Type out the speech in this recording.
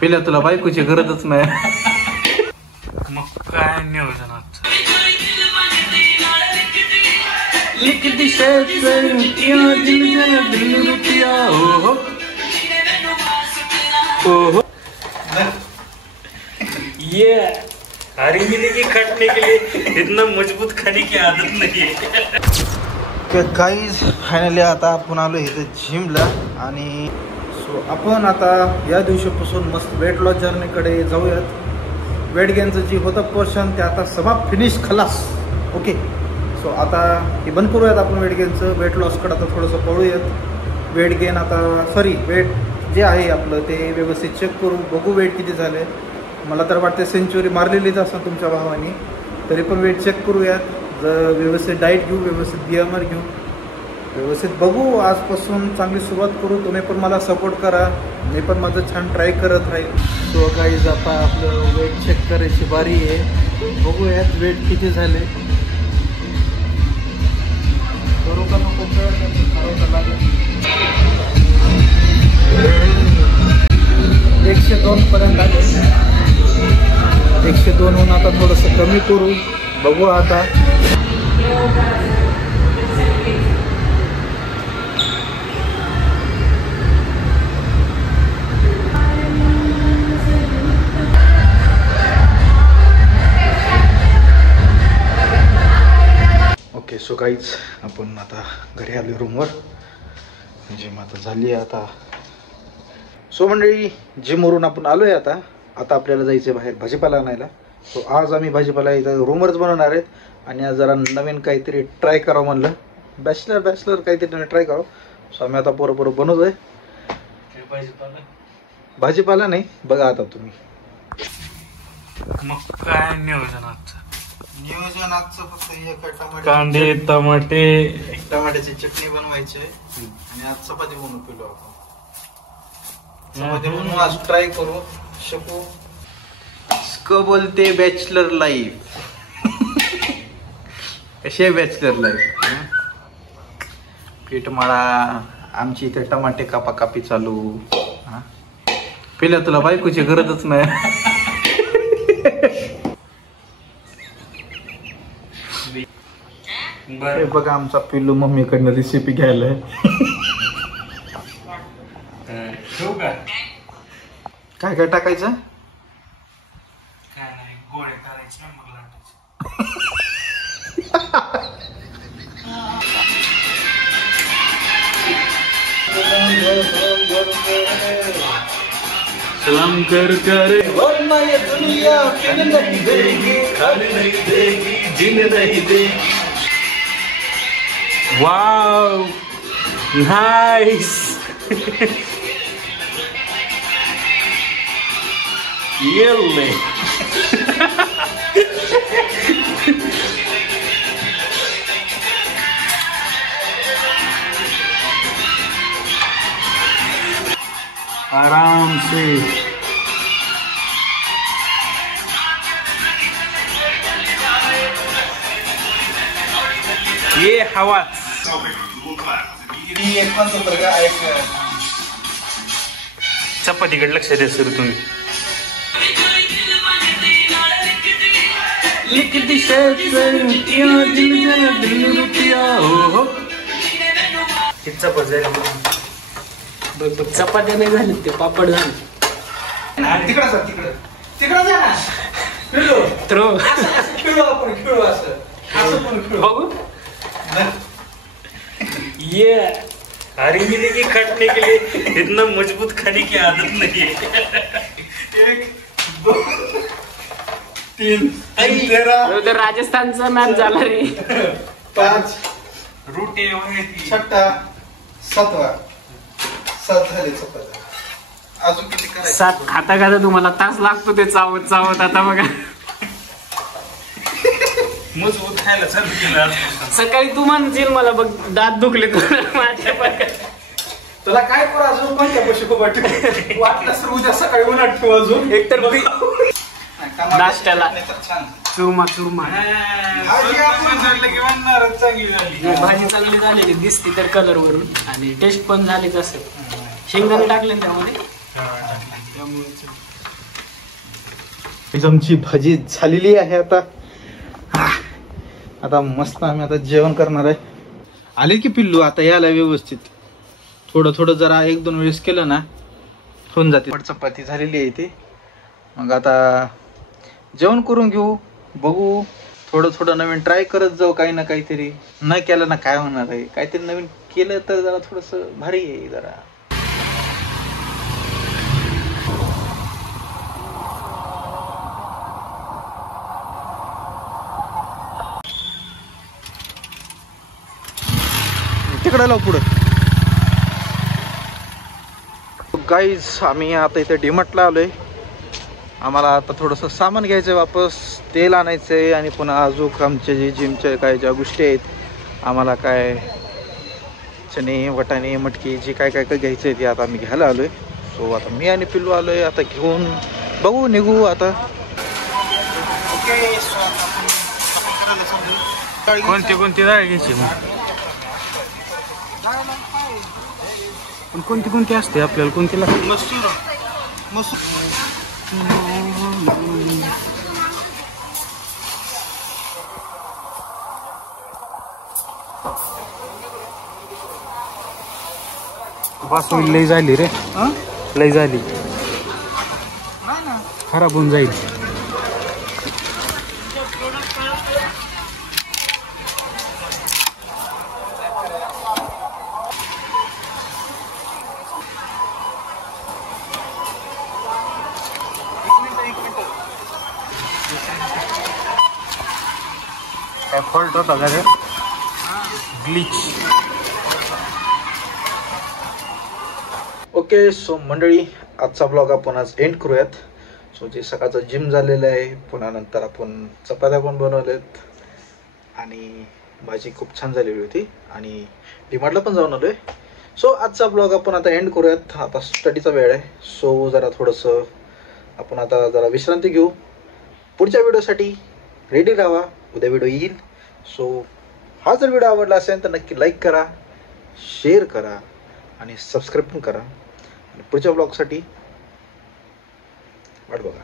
पिल्या तुला बायकोची गरजच नाही. मग काय नियोजनात ये हारी मिली की खटने के लिए इतना मजबूत खाने की आदत नहीं है. गाईज फायनली आता आपण आलो इथे जिमला आणि सो आपण आता या दिवशीपासून मस्त वेट लॉस जर्नीकडे जाऊयात. वेट गेनचं जे होतं पोर्शन ते आता समाप्त फिनिश खलास. ओके सो आता हे बंद करूयात आपण वेट गेनचं. वेट लॉसकडे आता थोडंसं पळूयात. वेट गेन आता वेट जे आहे आपलं ते व्यवस्थित चेक करू बघू वेट किती झाले. मला तर वाटते सेंचुरी मारलेलीच असं तुमच्या भावाने. तरी पण वेट चेक करूयात. जर व्यवस्थित डाईट घेऊ व्यवस्थित BMR घेऊ व्यवस्थित बघू. आजपासून चांगली सुरुवात करू. तुम्ही पण मला सपोर्ट करा. मी पण माझं छान ट्राय करत राहील. सो गाईज आता आपलं वेट चेक करायची बारी आहे. बघूयात वेट किती झाले. करू का नको 102 पर्यंत आले. 102 होऊन आता थोडंसं कमी करू. बघू आता. ओके सो गाईज आपण आता घरी आलो रूमवर. जिम आता झाली आहे आता. सो मंडळी जिमवरून आपण आलो आहे आता. आता आपल्याला जायचं आहे बाहेर भाजीपाला आणायला. सो आज आम्ही भाजीपाला इथं रूमवरच बनवणार आहेत. आणि आज जरा नवीन काहीतरी ट्राय करावं म्हणलं. बॅचलर काहीतरी नवीन ट्राय करावं. सो आम्ही आता पोरं बनवतो आहे भाजीपाला नाही. बघा आता तुम्ही. मग काय नियोजनात फक्त एक कांदे टमाट्याची चटणी बनवायची आहे. आणि आज चपाती बनवून पिलो आपण. चपाती बनवून आज ट्राय करू शकू. इसको बोलते बॅचलर लाईफ. कशी बॅचलर लाईफ. पीठ मळा. आमची इथे टमाटे कापी चालू. पिल्या तुला बायकोची गरजच नाही. हे बघा आमचा पिल्लू मम्मीकडनं रेसिपी घ्यायला. काय काय टाकायचं. काय नाही गोळे करायचे मग लाटायचे. सलाम कर वरना ये दुनिया फिर नहीं देगी खाने नहीं देगी जीने नहीं देगी. Wow nice. Yelle. आराम से. ये हवा. चपातीकडे लक्ष द्या सर तुम्ही. चपात्या नाही झाले ते पापड झाले. बघू ये हारी मिली की खटने के लिए इतना मजबूत खाने की आदत नहीं है. 1 2 3 राजस्थानचा मॅच झाला रे. 5 रोटी 6 7 झाले चपात्या. अजून किती करायचं. 7 खाता तुम्हाला तास लागतो ते चावत आता बघा. मजबूत खायला चालू केलं. सकाळी तू म्हणशील मला बघ दात दुखले माझ्या. तुला काय करू अजून कोणत्या पैसे खूप वाटलं तर उद्या सकाळी उन्हात ठेवू. अजून एकतर नाश्त्याला छान चुरमा चुरमा भाजी चांगली झालेली दिसते तर कलर वरून आणि टेस्ट पण झालीच असेल. शेंगदाणे टाकले ना त्यामध्ये त्यामुळे आमची भाजी झालेली आहे. आता मस्त आम्ही आता जेवण करणार आहे. आले की पिल्लू आता याला व्यवस्थित थोडं थोडं जरा 1-2 वेळेस केलं ना होऊन जाते. चपाती झालेली आहे ती. मग आता जेवण करून घेऊ. बघू थोडं थोडं नवीन ट्राय करत जाऊ. काही ना काहीतरी न केलं ना काय होणार आहे. काहीतरी नवीन केलं तर जरा थोडस भारी आहे. जरा तिकडे लाव पुढे. गाईज आम्ही आता इथे डीमार्टला आलोय. आम्हाला आता थोडंसं सामान घ्यायचं आहे वापस. तेल आणायचं आहे आणि पुन्हा अजून आमच्या जे जिमच्या काय ज्या गोष्टी आहेत आम्हाला काय चणे वटाणे मटकी जे काय काय काय घ्यायचं आहे ते आता आम्ही घ्यायला आलोय. सो आता मी आणि पिल्लू आलोय. आता घेऊन बघू निघू आता. कोणती डाळ घ्यायची मग कोणती असते आपल्याला कोणती लागते. मसूर बासुंदी लई झाली रे. लई झाली खराब होऊन जाईल. काय फॉल्ट होता का रे. ग्लिच. ओके सो मंडळी आजचा ब्लॉग आपण आज एंड करूयात. सो जे सकाळचं जिम झालेलं आहे पुन्हा नंतर आपण चपात्या पण बनवल्यात आणि भाजी खूप छान झालेली होती आणि डीमार्टला पण जाऊन आलोय. सो आजचा ब्लॉग आपण आता एंड करूयात. आता स्टडीचा वेळ आहे. सो जरा थोडंसं आपण आता जरा विश्रांती घेऊ. पुढच्या व्हिडिओसाठी रेडी राहा. उद्या व्हिडिओ येईल. सो हा जर व्हिडिओ आवडला असेल तर नक्की लाईक करा, शेअर करा आणि सबस्क्राईब पण करा. आणि पुढच्या ब्लॉगसाठी वाट बघा.